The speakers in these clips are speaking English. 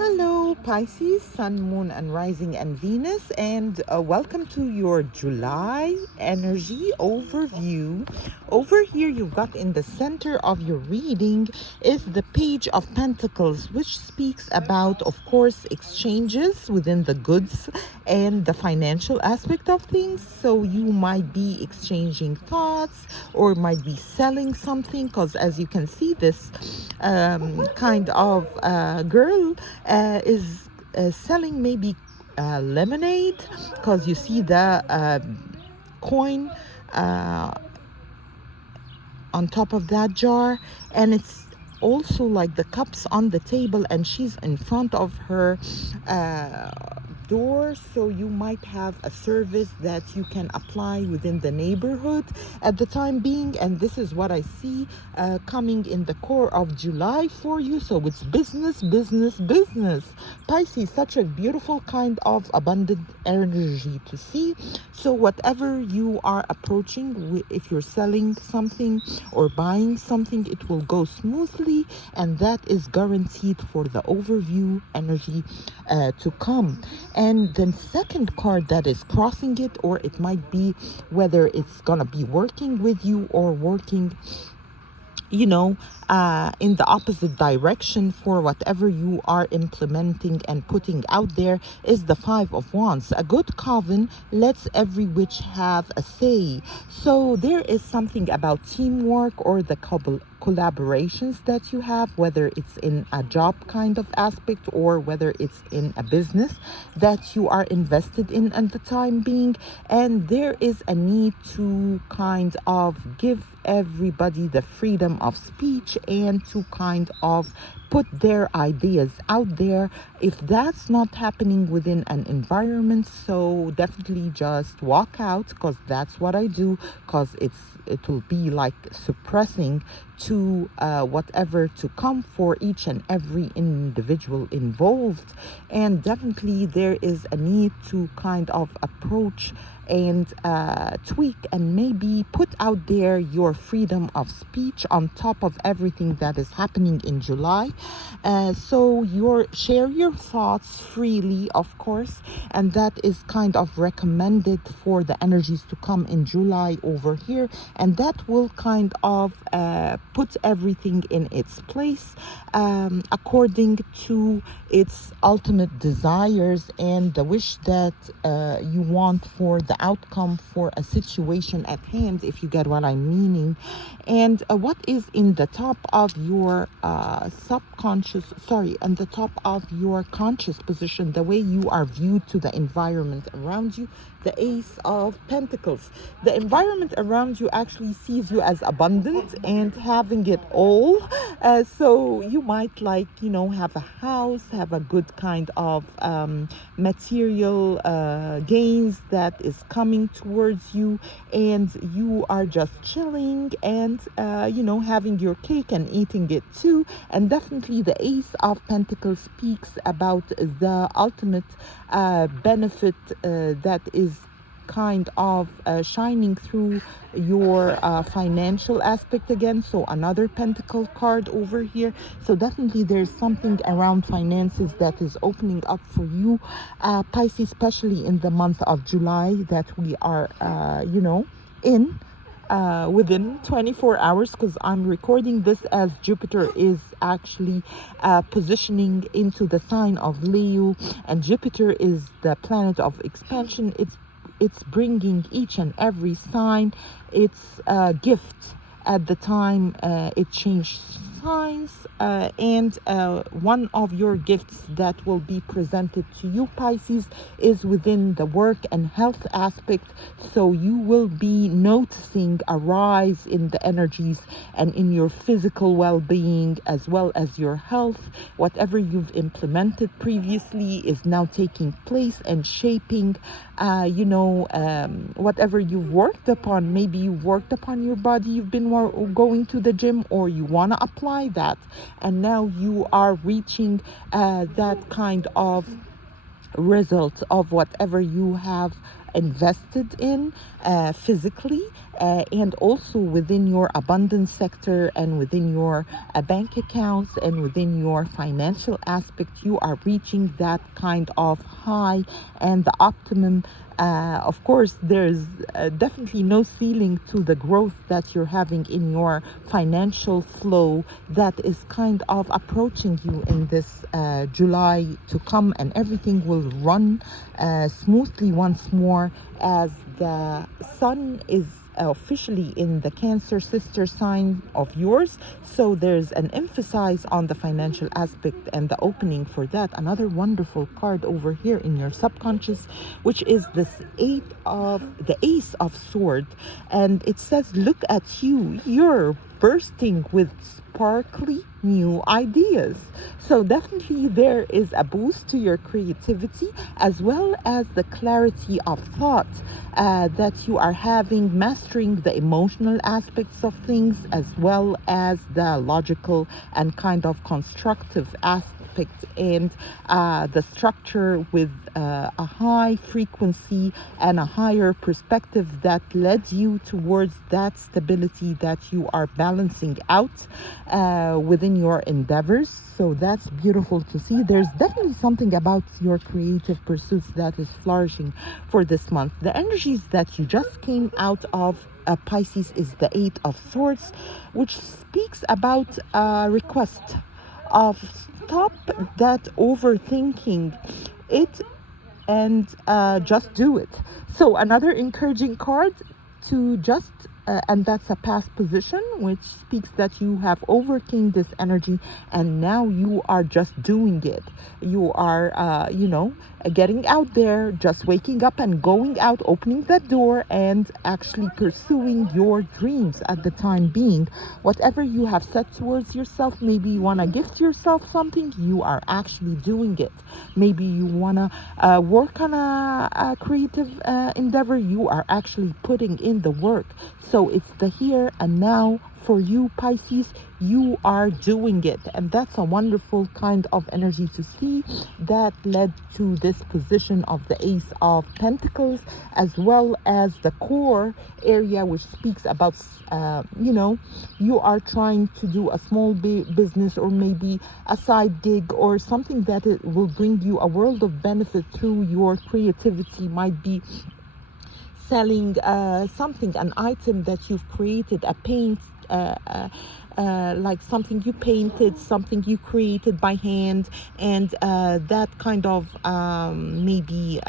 Hello, Pisces, Sun, Moon, and Rising, and Venus, and welcome to your July energy overview. Over here, you've got in the center of your reading is the Page of Pentacles, which speaks about, of course, exchanges within the goods and the financial aspect of things. So you might be exchanging thoughts or might be selling something, because as you can see, this kind of girl is selling maybe lemonade, because you see the coin on top of that jar, and it's also like the cups on the table, and she's in front of her door. So you might have a service that you can apply within the neighborhood at the time being, and this is what I see coming in the core of July for you. So it's business, business, business. Pisces, such a beautiful kind of abundant energy to see. So whatever you are approaching, if you're selling something or buying something, it will go smoothly, and that is guaranteed for the overview energy to come. And then second card that is crossing it, or it might be whether it's gonna be working with you or working in the opposite direction for whatever you are implementing and putting out there, is the Five of Wands. A good coven lets every witch have a say. So there is something about teamwork or the collaborations that you have, whether it's in a job kind of aspect or whether it's in a business that you are invested in at the time being. And there is a need to kind of give everybody the freedom of speech and to kind of put their ideas out there. If that's not happening within an environment, so definitely just walk out, because that's what I do, because it will be like suppressing to whatever to come for each and every individual involved. And definitely there is a need to kind of approach and tweak and maybe put out there your freedom of speech on top of everything that is happening in July. So share your thoughts freely, of course, and that is kind of recommended for the energies to come in July over here, and that will kind of put everything in its place according to its ultimate desires and the wish that you want for the outcome for a situation at hand, if you get what I'm meaning. And what is in the top of your and the top of your conscious position, the way you are viewed to the environment around you, the Ace of Pentacles. The environment around you actually sees you as abundant and having it all. So you might have a house, have a good kind of material gains that is coming towards you, and you are just chilling and having your cake and eating it too. And definitely the Ace of Pentacles speaks about the ultimate benefit that is kind of shining through your financial aspect again. So another pentacle card over here. So definitely there's something around finances that is opening up for you, Pisces, especially in the month of July that we are in within 24 hours, because I'm recording this as Jupiter is actually positioning into the sign of Leo, and Jupiter is the planet of expansion. It's bringing each and every sign its gift at the time it changed signs, and one of your gifts that will be presented to you, Pisces, is within the work and health aspect. So you will be noticing a rise in the energies and in your physical well-being as well as your health. Whatever you've implemented previously is now taking place and shaping whatever you've worked upon. Maybe you worked upon your body, you've been going to the gym, or you want to apply that, and now you are reaching that kind of result of whatever you have invested in physically, and also within your abundance sector and within your bank accounts and within your financial aspect. You are reaching that kind of high and the optimum. Of course, there's definitely no ceiling to the growth that you're having in your financial flow that is kind of approaching you in this July to come, and everything will run smoothly once more as the sun is officially in the Cancer sister sign of yours. So there's an emphasis on the financial aspect and the opening for that. Another wonderful card over here in your subconscious, which is this the Ace of Sword, and it says, look at you, you're bursting with sparkly new ideas. So definitely there is a boost to your creativity, as well as the clarity of thought that you are having, mastering the emotional aspects of things, as well as the logical and kind of constructive aspect, and the structure with a high frequency and a higher perspective that led you towards that stability that you are balancing out within your endeavors. So that's beautiful to see. There's definitely something about your creative pursuits that is flourishing for this month. The energies that you just came out of, Pisces, is the Eight of Swords, which speaks about a request of stop that overthinking it and just do it. So another encouraging card to just and that's a past position, which speaks that you have overcame this energy and now you are just doing it. You are getting out there, just waking up and going out, opening that door and actually pursuing your dreams at the time being. Whatever you have set towards yourself, maybe you want to gift yourself something, you are actually doing it. Maybe you want to work on a creative endeavor, you are actually putting in the work. So it's the here and now for you, Pisces. You are doing it, and that's a wonderful kind of energy to see that led to this position of the Ace of Pentacles, as well as the core area, which speaks about you are trying to do a small business or maybe a side gig or something that it will bring you a world of benefit through your creativity. Might be selling something, an item that you've created, a paint, like something you painted, something you created by hand, and that kind of maybe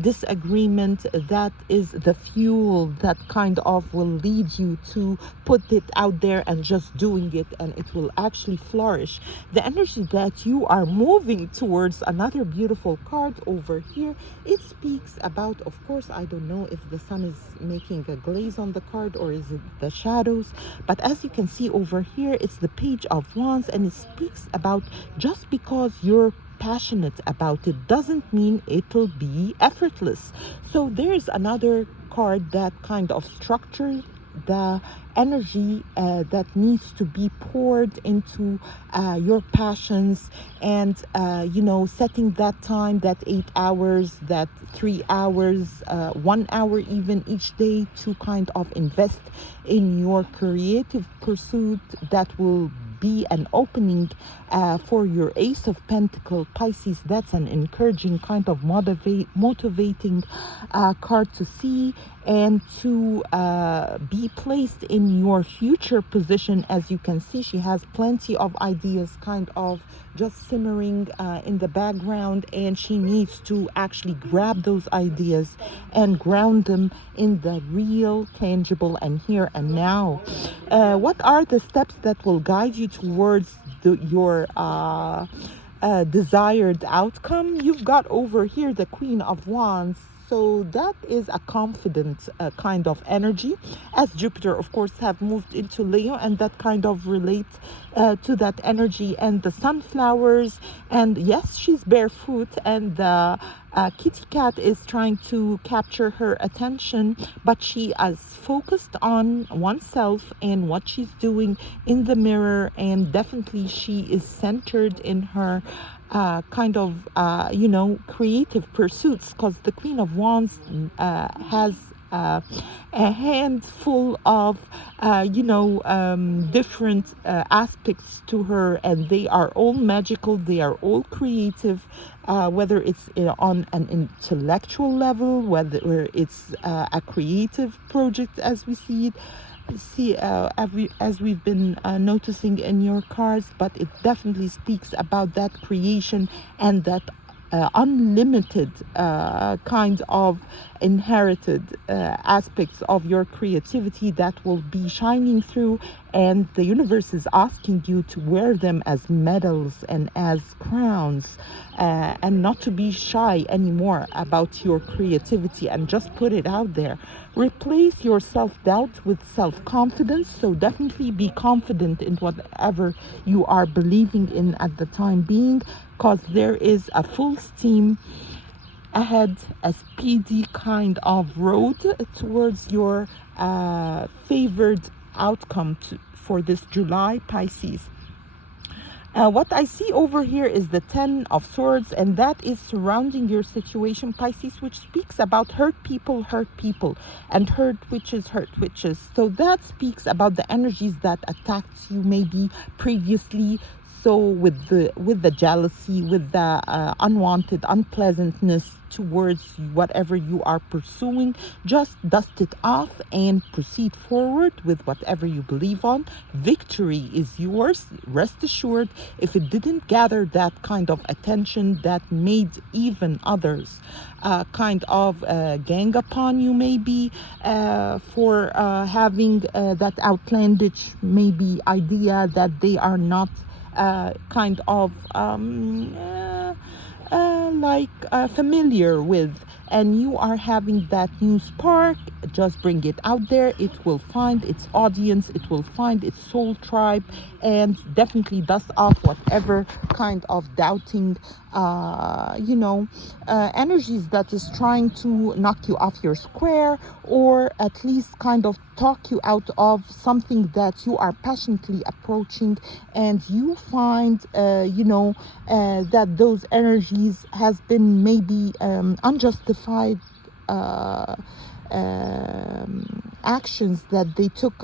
disagreement, that is the fuel that kind of will lead you to put it out there and just doing it, and it will actually flourish. The energy that you are moving towards, another beautiful card over here, it speaks about, of course, I don't know if the sun is making a glaze on the card or is it the shadows, but as you can see over here, it's the Page of Wands, and it speaks about just because you're passionate about it doesn't mean it'll be effortless. So there's another card that kind of structures the energy that needs to be poured into your passions, and setting that time, that 8 hours, that 3 hours, 1 hour even each day, to kind of invest in your creative pursuit that will be an opening for your Ace of Pentacles, Pisces. That's an encouraging kind of motivating card to see and to be placed in your future position. As you can see, she has plenty of ideas kind of just simmering in the background, and she needs to actually grab those ideas and ground them in the real, tangible, and here and now. What are the steps that will guide you towards your desired outcome? You've got over here the Queen of Wands. So that is a confident kind of energy, as Jupiter, of course, have moved into Leo, and that kind of relates to that energy. And the sunflowers, and yes, she's barefoot, and the Kitty Cat is trying to capture her attention, but she is focused on oneself and what she's doing in the mirror, and definitely she is centered in her creative pursuits, because the Queen of Wands has uh, a handful of different aspects to her, and they are all magical, they are all creative, whether it's on an intellectual level, whether it's a creative project as we see it, as we've been noticing in your cards. But it definitely speaks about that creation and that unlimited kind of inherited aspects of your creativity that will be shining through, and the universe is asking you to wear them as medals and as crowns, and not to be shy anymore about your creativity and just put it out there. Replace your self-doubt with self-confidence. So definitely be confident in whatever you are believing in at the time being, because there is a full steam ahead, a speedy kind of road towards your favored outcome for this July, Pisces. What I see over here is the Ten of Swords, and that is surrounding your situation, Pisces, which speaks about hurt people, and hurt witches. So that speaks about the energies that attacked you maybe previously. So with the jealousy, with the unwanted unpleasantness towards whatever you are pursuing, just dust it off and proceed forward with whatever you believe on. Victory is yours. Rest assured, if it didn't gather that kind of attention that made even others kind of gang upon you, maybe for having that outlandish maybe idea that they are not familiar with, and you are having that new spark, just bring it out there. It will find its audience, it will find its soul tribe, and definitely dust off whatever kind of doubting energies that is trying to knock you off your square, or at least kind of talk you out of something that you are passionately approaching, and you find that those energies has been maybe unjustified actions that they took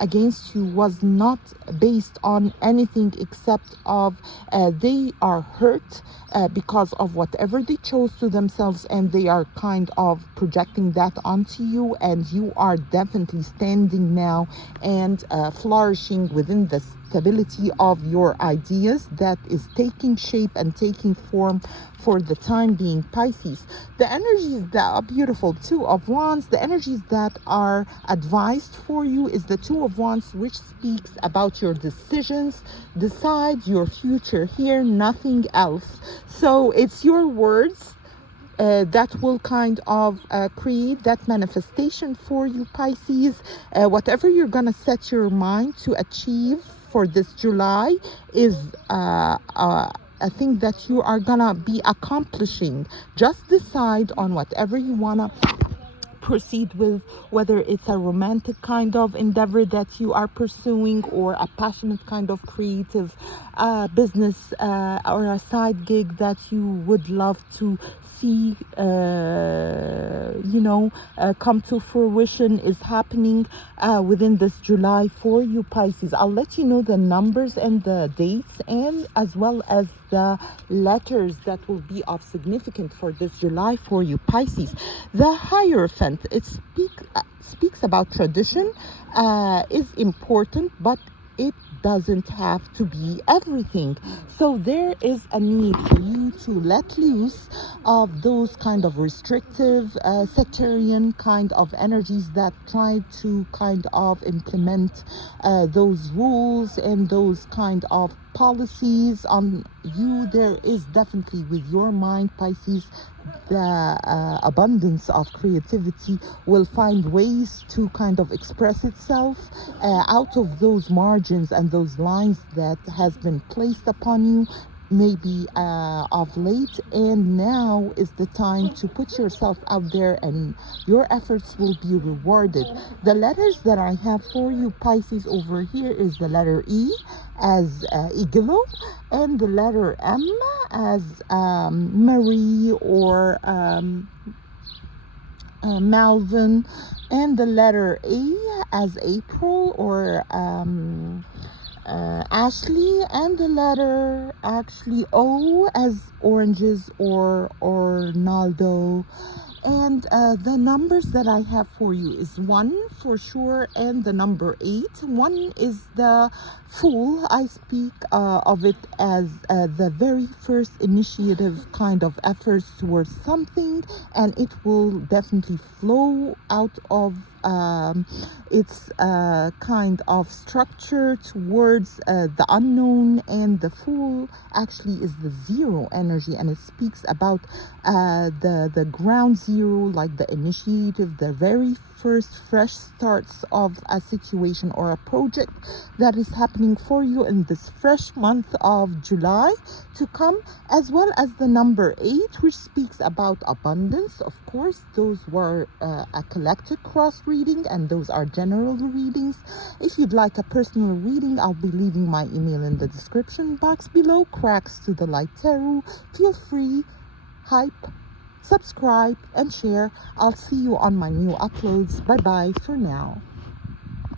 against you was not based on anything except of they are hurt because of whatever they chose to themselves, and they are kind of projecting that onto you, and you are definitely standing now and flourishing within the stability of your ideas that is taking shape and taking form for the time being, Pisces. The energies that are beautiful, Two of Wands, the energies that are advised for you is the Two of Wands, which speaks about your decisions. Decide your future here, nothing else. So it's your words that will kind of create that manifestation for you, Pisces. Whatever you're gonna set your mind to achieve for this July is a thing that you are gonna be accomplishing. Just decide on whatever you wanna proceed with, whether it's a romantic kind of endeavor that you are pursuing, or a passionate kind of creative business or a side gig that you would love to see come to fruition is happening within this July for you, Pisces. I'll let you know the numbers and the dates, and as well as the letters that will be of significance for this July for you, Pisces. The Hierophant, it speaks about tradition, is important, but it doesn't have to be everything. So there is a need for you to let loose of those kind of restrictive sectarian kind of energies that try to kind of implement those rules and those kind of policies on you. There is definitely, with your mind, Pisces, the abundance of creativity will find ways to kind of express itself out of those margins and those lines that has been placed upon you. maybe of late, and now is the time to put yourself out there and your efforts will be rewarded. The letters that I have for you, Pisces, over here is the letter E as Iglo, and the letter M as Marie or Malvin, and the letter A as April or Ashley, and the letter actually O as oranges or Ornaldo. And the numbers that I have for you is 1 for sure, and the number 8. 1 is the Fool. I speak of it as the very first initiative kind of efforts towards something, and it will definitely flow out of its kind of structure towards the unknown. And the Fool actually is the 0 energy, and it speaks about the ground zero, like the initiative, the very first fresh starts of a situation or a project that is happening for you in this fresh month of July to come, as well as the number 8, which speaks about abundance. Of course, those were a collected cross reading, and those are general readings. If you'd like a personal reading, I'll be leaving my email in the description box below. Cracks to the Light Tarot. Feel free, hype, subscribe, and share. I'll see you on my new uploads. Bye bye for now.